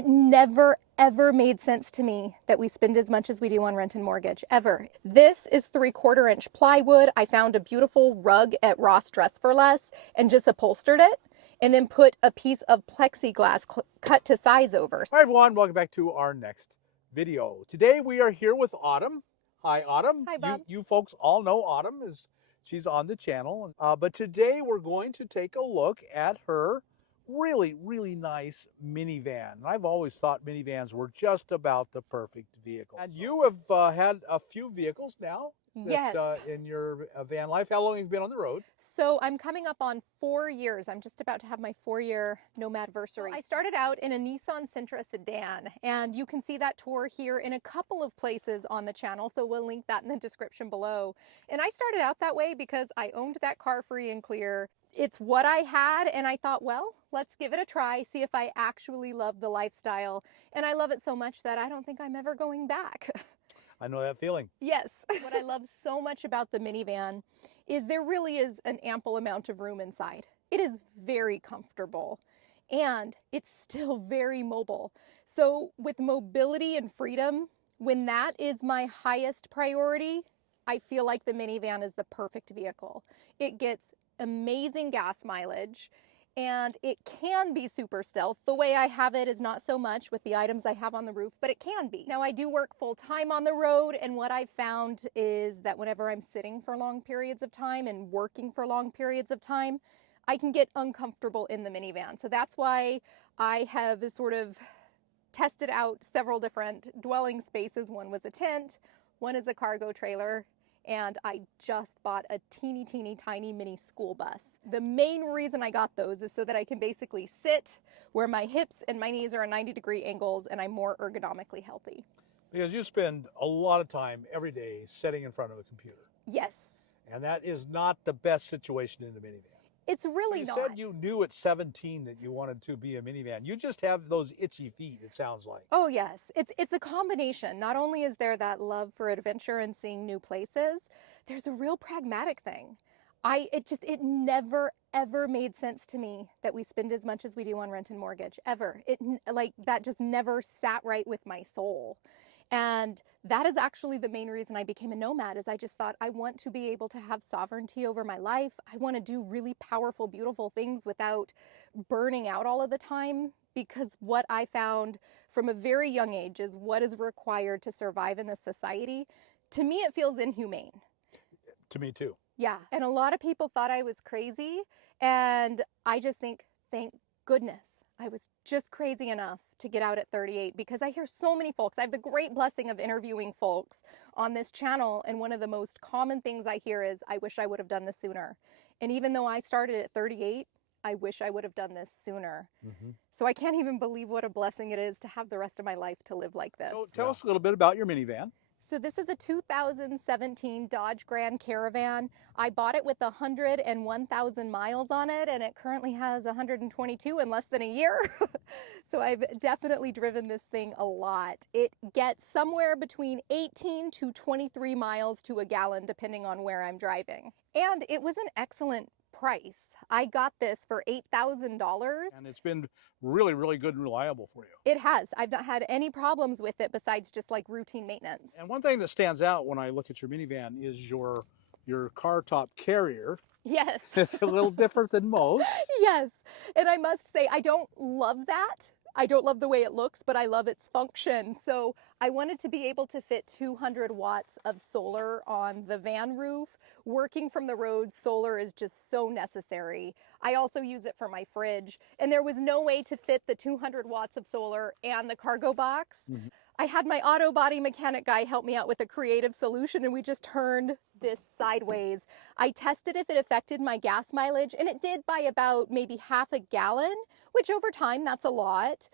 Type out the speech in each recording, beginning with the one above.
It never, ever made sense to me that we spend as much as we do on rent and mortgage, ever. This is 3/4 inch plywood. I found a beautiful rug at Ross Dress for Less and just upholstered it and then put a piece of plexiglass cut to size over. Hi everyone, welcome back to our next video. Today we are here with Autumn. Hi Autumn. Hi, Bob. You folks all know Autumn, as she's on the channel. But today we're going to take a look at her really nice minivan. And I've always thought minivans were just about the perfect vehicle. And you have had a few vehicles now. Yes. In your van life. How long have you been on the road? So I'm coming up on 4 years. I'm just about to have my 4-year nomadversary. I started out in a Nissan Sentra sedan, and you can see that tour here in a couple of places on the channel, so we'll link that in the description below. And I started out that way because I owned that car free and clear. It's what I had, and I thought, well, let's give it a try, see if I actually love the lifestyle. And I love it so much that I don't think I'm ever going back. I know that feeling. Yes. What I love so much about the minivan is there really is an ample amount of room inside. It is very comfortable and it's still very mobile. So with mobility and freedom, when that is my highest priority, I feel like the minivan is the perfect vehicle. It gets amazing gas mileage, and it can be super stealth. The way I have it is not so much with the items I have on the roof, but it can be. Now I do work full time on the road, and what I've found is that whenever I'm sitting for long periods of time and working for long periods of time, I can get uncomfortable in the minivan. So that's why I have sort of tested out several different dwelling spaces. One was a tent, one is a cargo trailer, and I just bought a teeny tiny mini school bus. The main reason I got those is so that I can basically sit where my hips and my knees are at 90-degree angles and I'm more ergonomically healthy. Because you spend a lot of time every day sitting in front of a computer. Yes. And that is not the best situation in the minivan. It's really not. You said you knew at 17 that you wanted to be a minivan. You just have those itchy feet, it sounds like. Oh yes, it's a combination. Not only is there that love for adventure and seeing new places, there's a real pragmatic thing. It never ever made sense to me that we spend as much as we do on rent and mortgage, ever. That just never sat right with my soul. And that is actually the main reason I became a nomad, is I just thought I want to be able to have sovereignty over my life. I want to do really powerful, beautiful things without burning out all of the time, because what I found from a very young age is what is required to survive in this society. To me, it feels inhumane. To me too. Yeah, and a lot of people thought I was crazy, and I just think, thank goodness I was just crazy enough to get out at 38, because I hear so many folks. I have the great blessing of interviewing folks on this channel, and one of the most common things I hear is, I wish I would have done this sooner. And even though I started at 38, I wish I would have done this sooner. So I can't even believe what a blessing it is to have the rest of my life to live like this. So tell us a little bit about your minivan. So this is a 2017 Dodge Grand Caravan. I bought it with 101,000 miles on it, and it currently has 122 in less than a year. So I've definitely driven this thing a lot. It gets somewhere between 18 to 23 miles to a gallon, depending on where I'm driving. And it was an excellent price. I got this for $8,000. And it's been really good and reliable for you. It has. I've not had any problems with it besides just like routine maintenance. And one thing that stands out when I look at your minivan is your car top carrier. Yes. It's a little different than most. Yes. And I must say, I don't love that. I don't love the way it looks, but I love its function. So I wanted to be able to fit 200 watts of solar on the van roof. Working from the road, solar is just so necessary. I also use it for my fridge, and there was no way to fit the 200 watts of solar and the cargo box. I had my auto body mechanic guy help me out with a creative solution, and we just turned this sideways. I tested if it affected my gas mileage, and it did by about maybe half a gallon, which over time, that's a lot.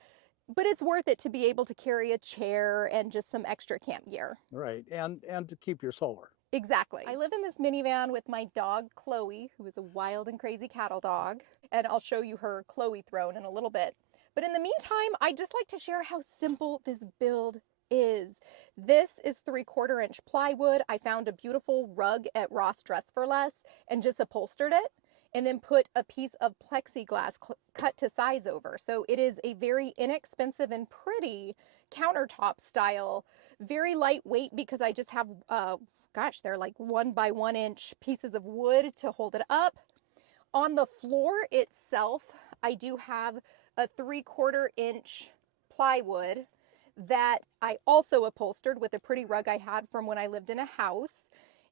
But it's worth it to be able to carry a chair and just some extra camp gear. Right, and to keep your solar. Exactly. I live in this minivan with my dog, Chloe, who is a wild and crazy cattle dog. And I'll show you her Chloe throne in a little bit. But in the meantime, I'd just like to share how simple this build is. This is 3/4 inch plywood. I found a beautiful rug at Ross Dress for Less and just upholstered it and then put a piece of plexiglass cut to size over. So it is a very inexpensive and pretty countertop style, very lightweight because I just have, gosh, they're like 1 by 1 inch pieces of wood to hold it up. On the floor itself, I do have a 3/4 inch plywood that I also upholstered with a pretty rug I had from when I lived in a house.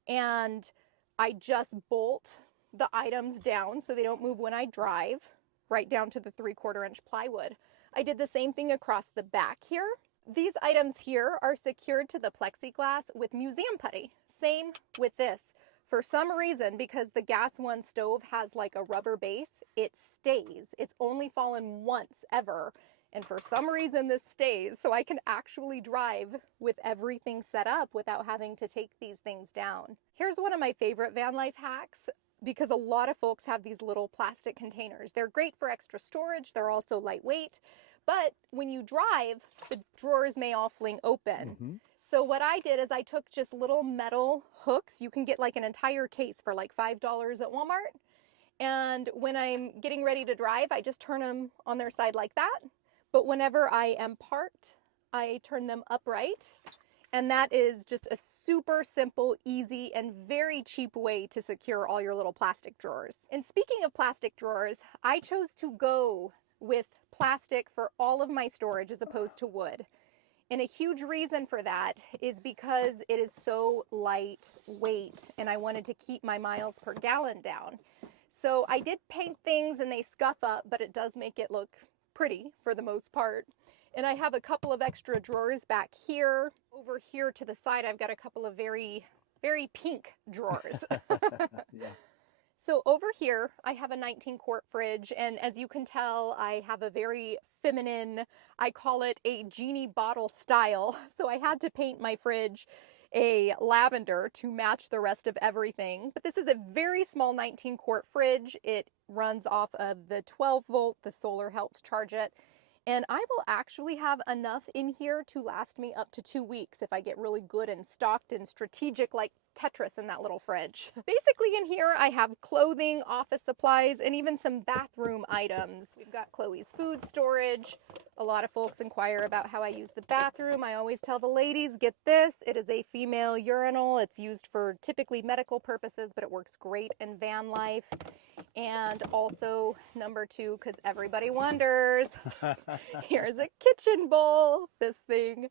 And I just bolt the items down so they don't move when I drive, right down to the 3/4 inch plywood. I did the same thing across the back here. These items here are secured to the plexiglass with museum putty. Same with this. For some reason, because the gas one stove has like a rubber base, it stays. It's only fallen once ever. And for some reason this stays, so I can actually drive with everything set up without having to take these things down. Here's one of my favorite van life hacks, because a lot of folks have these little plastic containers. They're great for extra storage. They're also lightweight. But when you drive, the drawers may all fling open. So what I did is I took just little metal hooks. You can get like an entire case for like $5 at Walmart. And when I'm getting ready to drive, I just turn them on their side like that. But whenever I am parked, I turn them upright. And that is just a super simple, easy, and very cheap way to secure all your little plastic drawers. And speaking of plastic drawers, I chose to go with plastic for all of my storage as opposed to wood. And a huge reason for that is because it is so lightweight, and I wanted to keep my miles per gallon down. So I did paint things and they scuff up, but it does make it look pretty for the most part. And I have a couple of extra drawers back here. Over here to the side, I've got a couple of very, very pink drawers. Yeah. So over here, I have a 19-quart fridge, and as you can tell, I have a very feminine, I call it a genie bottle style. So I had to paint my fridge a lavender to match the rest of everything. But this is a very small 19-quart fridge. It runs off of the 12 volt. The solar helps charge it. And I will actually have enough in here to last me up to 2 weeks if I get really good and stocked and strategic like Tetris in that little fridge. Basically in here I have clothing, office supplies, and even some bathroom items. We've got Chloe's food storage. A lot of folks inquire about how I use the bathroom. I always tell the ladies, get this. It is a female urinal. It's used for typically medical purposes, but it works great in van life. And also, number 2, because everybody wonders, here's a kitchen bowl. This thing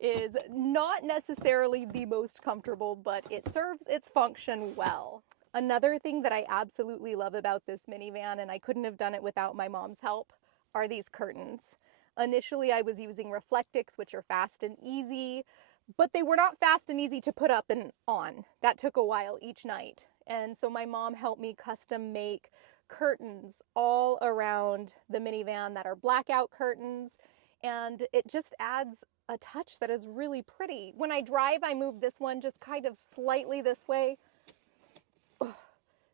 is not necessarily the most comfortable, but it serves its function well. Another thing that I absolutely love about this minivan, and I couldn't have done it without my mom's help, are these curtains. Initially, I was using Reflectix, which are fast and easy, but they were not fast and easy to put up and on. That took a while each night. And so my mom helped me custom make curtains all around the minivan that are blackout curtains. And it just adds a touch that is really pretty. When I drive, I move this one just kind of slightly this way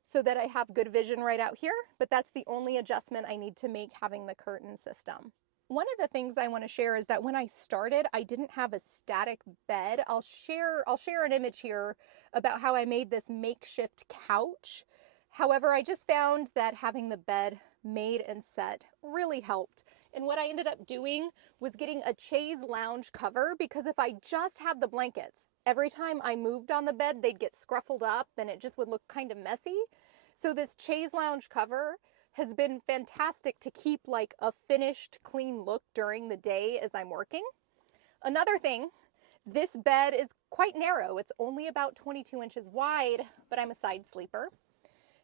so that I have good vision right out here. But that's the only adjustment I need to make having the curtain system. One of the things I want to share is that when I started, I didn't have a static bed. I'll share an image here about how I made this makeshift couch. However, I just found that having the bed made and set really helped. And what I ended up doing was getting a chaise lounge cover, because if I just had the blankets, every time I moved on the bed, they'd get scruffled up and it just would look kind of messy. So this chaise lounge cover has been fantastic to keep like a finished, clean look during the day as I'm working. Another thing, this bed is quite narrow. It's only about 22 inches wide, but I'm a side sleeper.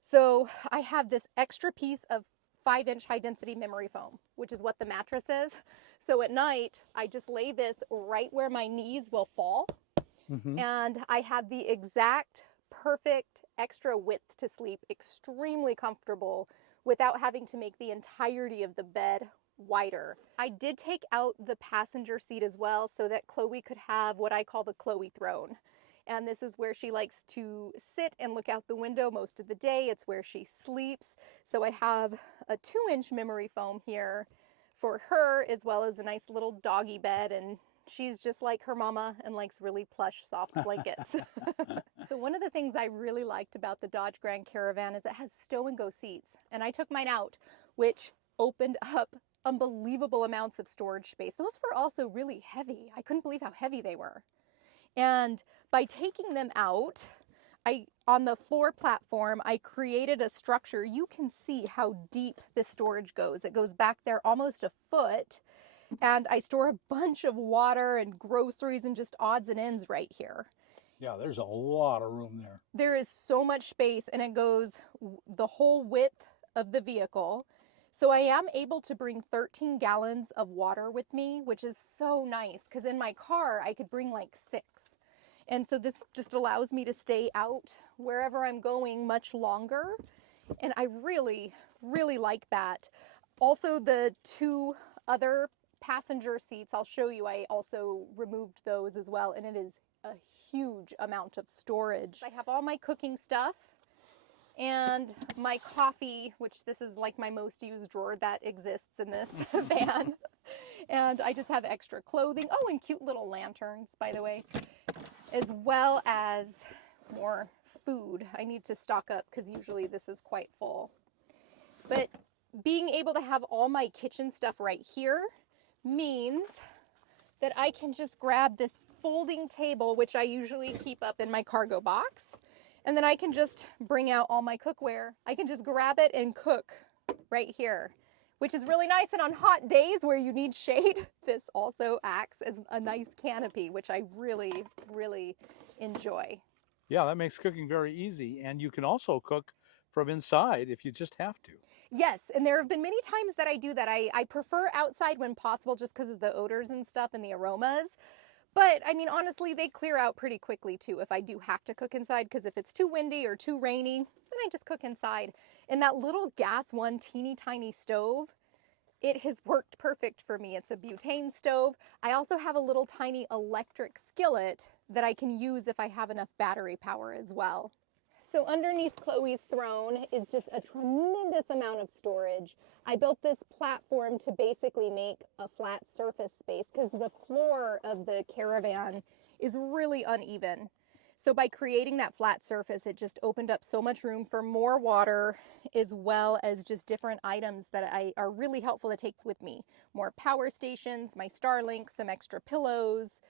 So I have this extra piece of 5-inch high density memory foam, which is what the mattress is. So at night, I just lay this right where my knees will fall. And I have the exact perfect extra width to sleep, extremely comfortable, without having to make the entirety of the bed wider. I did take out the passenger seat as well so that Chloe could have what I call the Chloe throne. And this is where she likes to sit and look out the window most of the day. It's where she sleeps. So I have a 2-inch memory foam here for her, as well as a nice little doggy bed and She's just like her mama and likes really plush, soft blankets. So one of the things I really liked about the Dodge Grand Caravan is it has stow and go seats. And I took mine out, which opened up unbelievable amounts of storage space. Those were also really heavy. I couldn't believe how heavy they were. And by taking them out, on the floor platform, I created a structure. You can see how deep this storage goes. It goes back there almost a foot. And I store a bunch of water and groceries and just odds and ends right here. Yeah, there's a lot of room there. There is so much space, and it goes the whole width of the vehicle. So I am able to bring 13 gallons of water with me, which is so nice because in my car I could bring like 6. And so this just allows me to stay out wherever I'm going much longer. And I really, really like that. Also, the 2 other passenger seats, I'll show you, I also removed those as well. And it is a huge amount of storage. I have all my cooking stuff and my coffee, which this is like my most used drawer that exists in this van. And I just have extra clothing. Oh, and cute little lanterns, by the way, as well as more food. I need to stock up because usually this is quite full. But being able to have all my kitchen stuff right here means that I can just grab this folding table, which I usually keep up in my cargo box, and then I can just bring out all my cookware. I can just grab it and cook right here, which is really nice. And on hot days where you need shade, this also acts as a nice canopy, which I really, really enjoy. Yeah, that makes cooking very easy. And you can also cook from inside if you just have to. Yes, and there have been many times that I do that. I prefer outside when possible just because of the odors and stuff and the aromas. But I mean, honestly, they clear out pretty quickly too if I do have to cook inside, because if it's too windy or too rainy, then I just cook inside. And that little gas one teeny tiny stove, it has worked perfect for me. It's a butane stove. I also have a little tiny electric skillet that I can use if I have enough battery power as well. So underneath Chloe's throne is just a tremendous amount of storage. I built this platform to basically make a flat surface space because the floor of the caravan is really uneven. So by creating that flat surface, it just opened up so much room for more water, as well as just different items that are really helpful to take with me. More power stations, my Starlink, some extra pillows,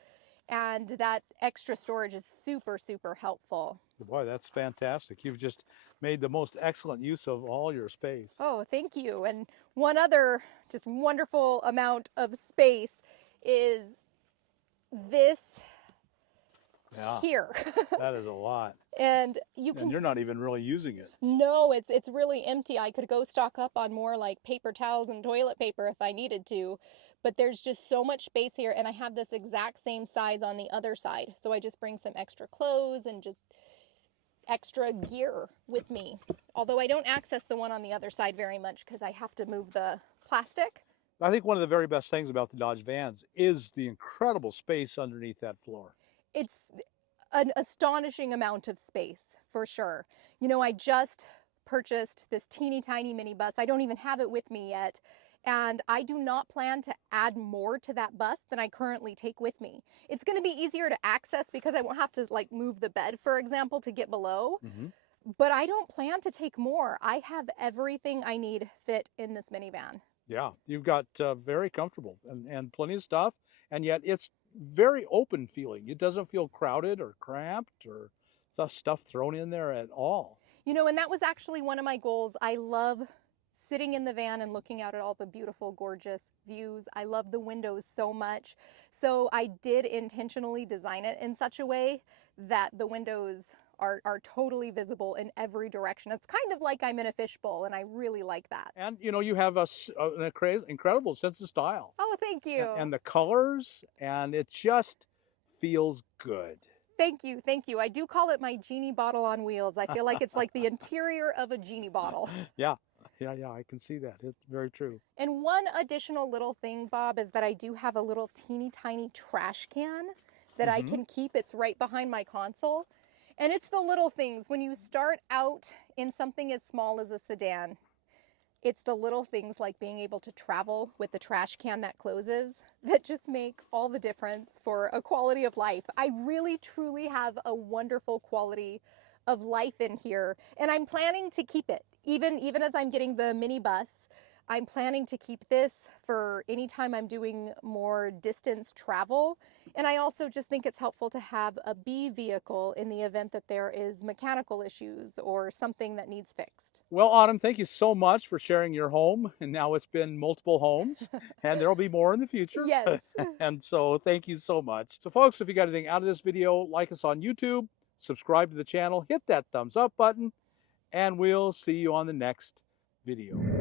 and that extra storage is super, super helpful. Boy, that's fantastic. You've just made the most excellent use of all your space. Oh, thank you. And one other just wonderful amount of space is this here. That is a lot. And you can. And you're not even really using it. No, it's really empty. I could go stock up on more like paper towels and toilet paper if I needed to, but there's just so much space here, and I have this exact same size on the other side. So I just bring some extra clothes and just extra gear with me. Although I don't access the one on the other side very much because I have to move the plastic. I think one of the very best things about the Dodge vans is the incredible space underneath that floor. It's an astonishing amount of space, for sure. You know, I just purchased this teeny tiny minibus. I don't even have it with me yet. And I do not plan to add more to that bus than I currently take with me. It's going to be easier to access because I won't have to like move the bed, for example, to get below. But I don't plan to take more. I have everything I need fit in this minivan. Yeah, you've got very comfortable and plenty of stuff, and yet it's very open feeling. It doesn't feel crowded or cramped or stuff thrown in there at all. You know, and that was actually one of my goals. I love sitting in the van and looking out at all the beautiful, gorgeous views. I love the windows so much. So I did intentionally design it in such a way that the windows are totally visible in every direction. It's kind of like I'm in a fishbowl, and I really like that. And you know, you have an incredible sense of style. Oh, thank you. And the colors, and it just feels good. Thank you, thank you. I do call it my genie bottle on wheels. I feel like it's like the interior of a genie bottle. Yeah, I can see that. It's very true. And one additional little thing, Bob, is that I do have a little teeny tiny trash can that I can keep. It's right behind my console. And it's the little things. When you start out in something as small as a sedan, It's the little things like being able to travel with the trash can that closes that just make all the difference for a quality of life. I really truly have a wonderful quality of life in here, and I'm planning to keep it. Even as I'm getting the minibus, I'm planning to keep this for any time I'm doing more distance travel. And I also just think it's helpful to have a B vehicle in the event that there is mechanical issues or something that needs fixed. Well, Autumn, thank you so much for sharing your home. And now it's been multiple homes, and there will be more in the future. Yes. And so thank you so much. So folks, if you got anything out of this video, like us on YouTube, subscribe to the channel, hit that thumbs up button, and we'll see you on the next video.